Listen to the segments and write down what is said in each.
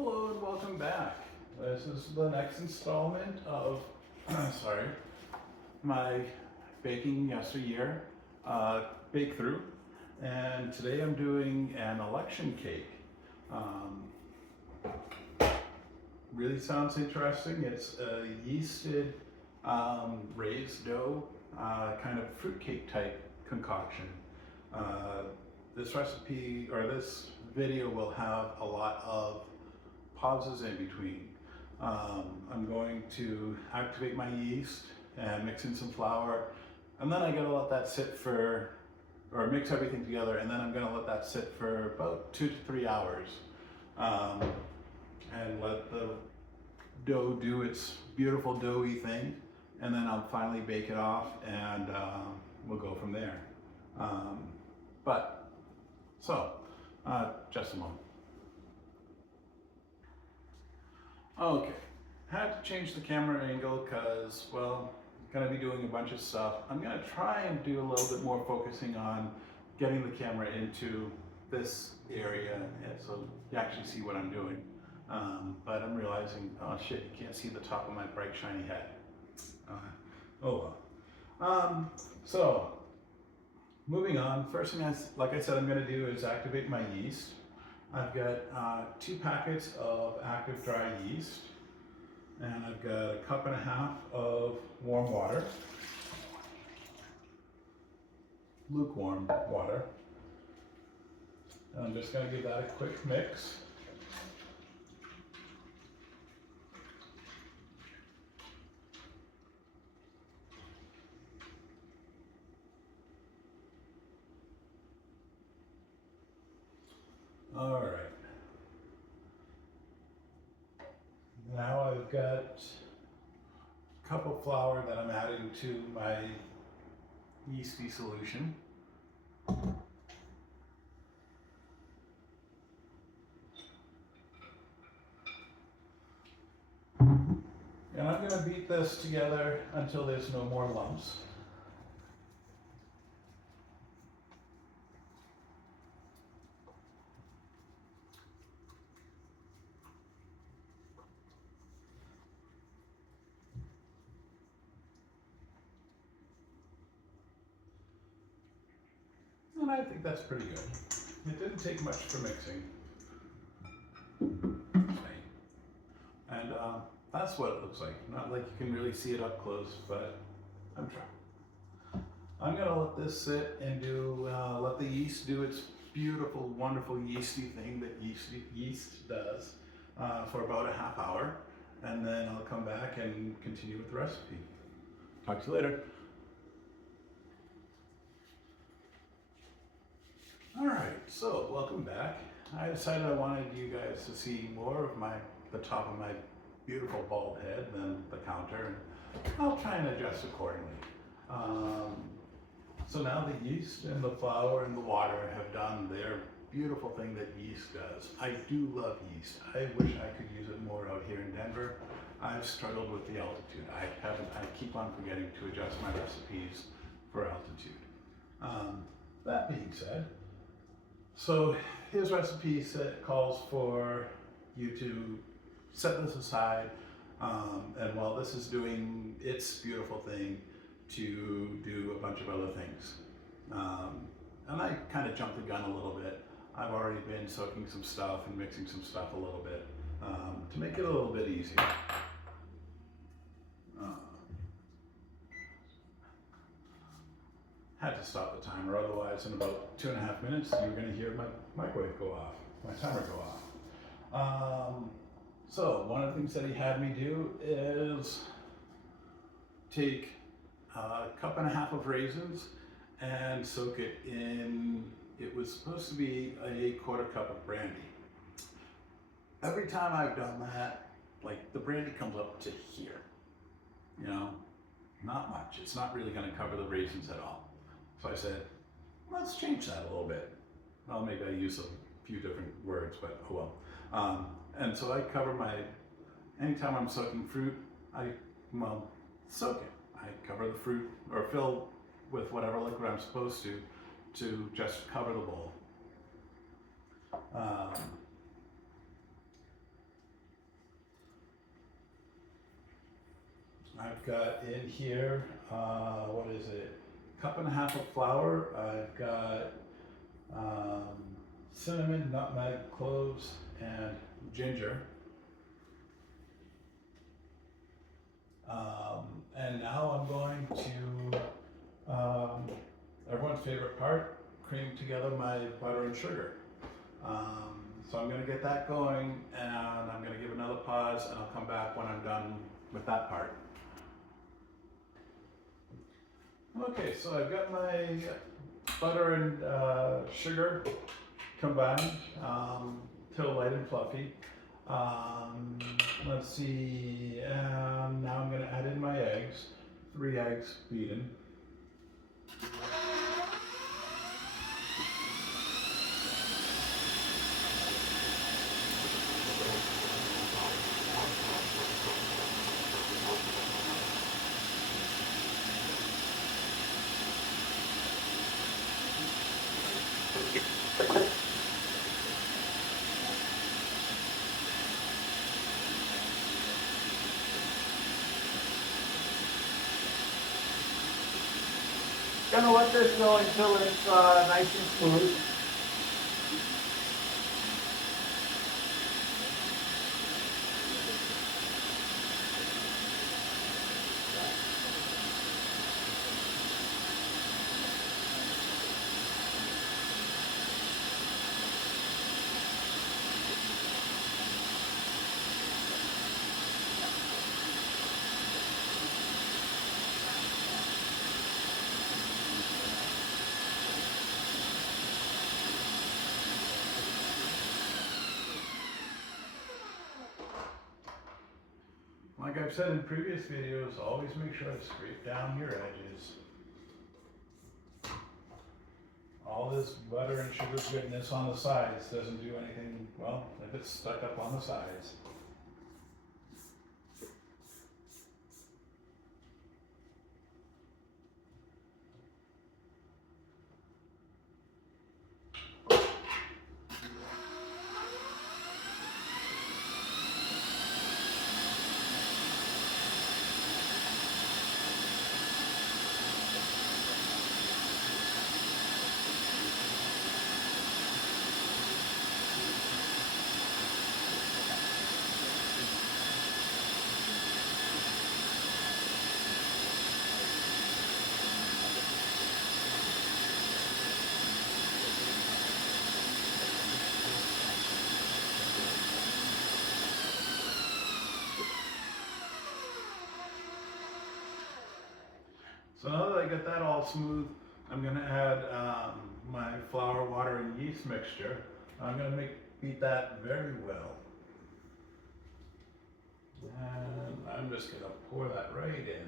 Hello and welcome back. This is the next installment of, sorry, my baking yesteryear bake through. And today I'm doing an election cake. Really sounds interesting. It's a yeasted raised dough kind of fruitcake type concoction. This recipe or this video will have a lot of pauses in between. I'm going to activate my yeast and mix in some flour, and then I gotta let that sit for, or mix everything together, and then I'm gonna let that sit for about 2 to 3 hours, and let the dough do its beautiful doughy thing, and then I'll finally bake it off, and we'll go from there. Just a moment. Okay, had to change the camera angle because, well, I'm gonna be doing a bunch of stuff. I'm gonna try and do a little bit more focusing on getting the camera into this area, and so you actually see what I'm doing. But I'm realizing, oh shit, you can't see the top of my bright shiny head. Oh well. So, moving on, first thing, like I said, I'm gonna do is activate my yeast. I've got 2 packets of active dry yeast, and I've got 1.5 cups of warm water, lukewarm water. And I'm just going to give that a quick mix. All right. Now I've got a cup of flour that I'm adding to my yeasty solution. And I'm going to beat this together until there's no more lumps. And I think that's pretty good. It didn't take much for mixing. And that's what it looks like. Not like you can really see it up close, but I'm trying. I'm gonna let this sit and let the yeast do its beautiful, wonderful yeasty thing that yeast does for about a half hour. And then I'll come back and continue with the recipe. Talk to you later. All right, so welcome back. I decided I wanted you guys to see more of the top of my beautiful bald head than the counter, and I'll try and adjust accordingly. So now the yeast and the flour and the water have done their beautiful thing that yeast does. I do love yeast. I wish I could use it more out here in Denver. I've struggled with the altitude. I keep on forgetting to adjust my recipes for altitude. That being said, so his recipe calls for you to set this aside, and while this is doing its beautiful thing, to do a bunch of other things. And I kind of jumped the gun a little bit. I've already been soaking some stuff and mixing some stuff a little bit to make it a little bit easier. Had to stop the timer, otherwise in about 2.5 minutes you're going to hear my microwave go off, my timer go off. So one of the things that he had me do is take 1.5 cups of raisins and soak it in, it was supposed to be a 1/4 cup of brandy. Every time I've done that, like, the brandy comes up to here, you know, not much. It's not really going to cover the raisins at all. So I said, let's change that a little bit. Well, maybe I use a few different words, but oh well. And so I cover anytime I'm soaking fruit, soak it. I cover the fruit or fill with whatever liquid I'm supposed to just cover the bowl. I've got in here, what is it? Cup and a half of flour. I've got cinnamon, nutmeg, cloves, and ginger. And now I'm going to, everyone's favorite part, cream together my butter and sugar. So I'm going to get that going, and I'm going to give another pause, and I'll come back when I'm done with that part. Okay, so I've got my butter and sugar combined till light and fluffy. Let's see, and now I'm going to add in my eggs, 3 eggs beaten. Gonna let this go until it's nice and smooth. Like I've said in previous videos, always make sure to scrape down your edges. All this butter and sugar goodness on the sides doesn't do anything, well, if it's stuck up on the sides. So now that I get that all smooth, I'm going to add my flour, water, and yeast mixture. I'm going to beat that very well. And I'm just going to pour that right in.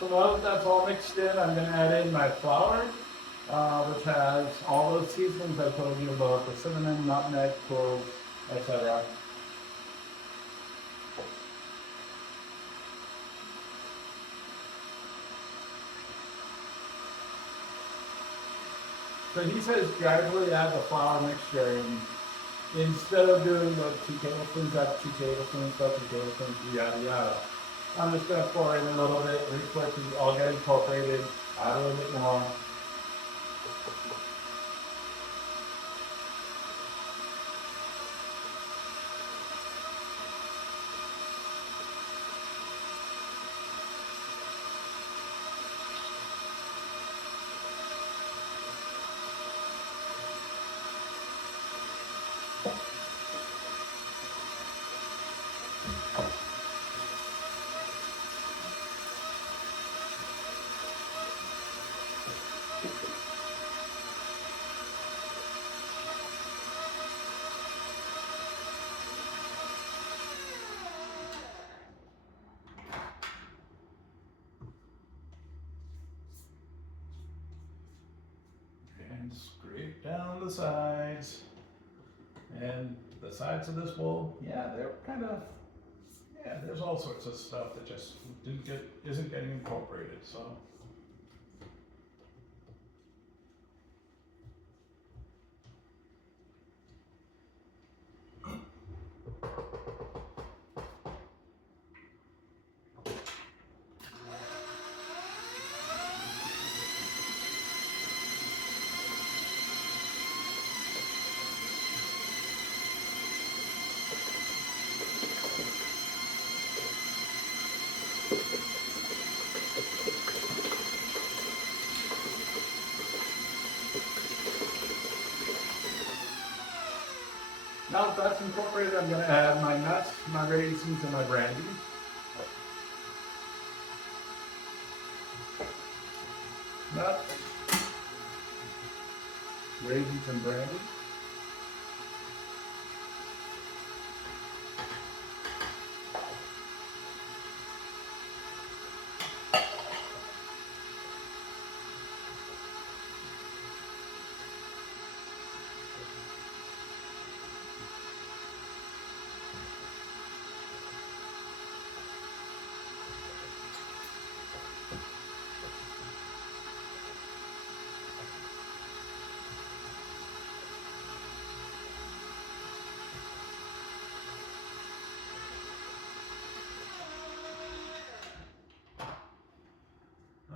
So now that that's all mixed in, I'm going to add in my flour, which has all those seasonings I told you about, the cinnamon, nutmeg, cloves, etc. So he says gradually add the flour mixture and instead of doing the 2 tablespoons, add 2 tablespoons, about 2 tablespoons, yada yada. I'm just gonna pour in a little bit, wait for it to all get incorporated, add a little bit more. And scrape down the sides. And the sides of this bowl, yeah, they're kind of, yeah, there's all sorts of stuff that just isn't getting incorporated, so. Now that that's incorporated, I'm going to add my nuts, my raisins, and my brandy. Nuts, raisins, and brandy.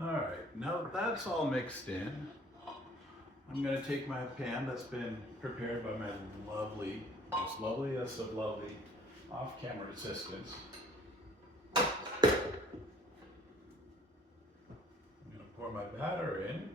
Alright, now that that's all mixed in, I'm going to take my pan that's been prepared by my lovely, most loveliest of lovely off-camera assistants. I'm going to pour my batter in.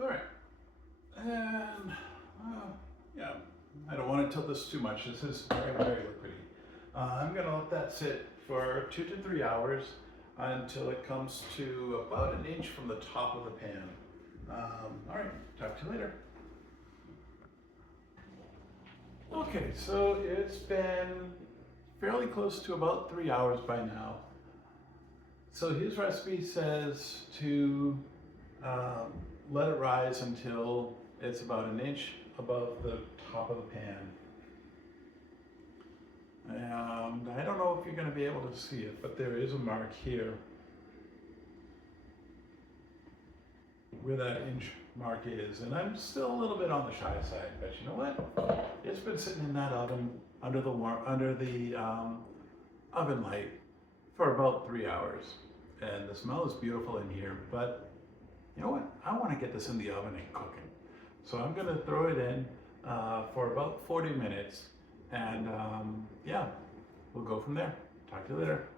Alright, and yeah, I don't want to tilt this too much. This is very, very liquidy. I'm going to let that sit for 2 to 3 hours until it comes to about an inch from the top of the pan. Alright, talk to you later. Okay, so it's been fairly close to about 3 hours by now. So his recipe says to let it rise until it's about an inch above the top of the pan. And I don't know if you're going to be able to see it, but there is a mark here where that inch mark is. And I'm still a little bit on the shy side, but you know what? It's been sitting in that oven under the oven light for about 3 hours. And the smell is beautiful in here, but you know what? I want to get this in the oven and cook it. So I'm gonna throw it in for about 40 minutes, and yeah, we'll go from there. Talk to you later.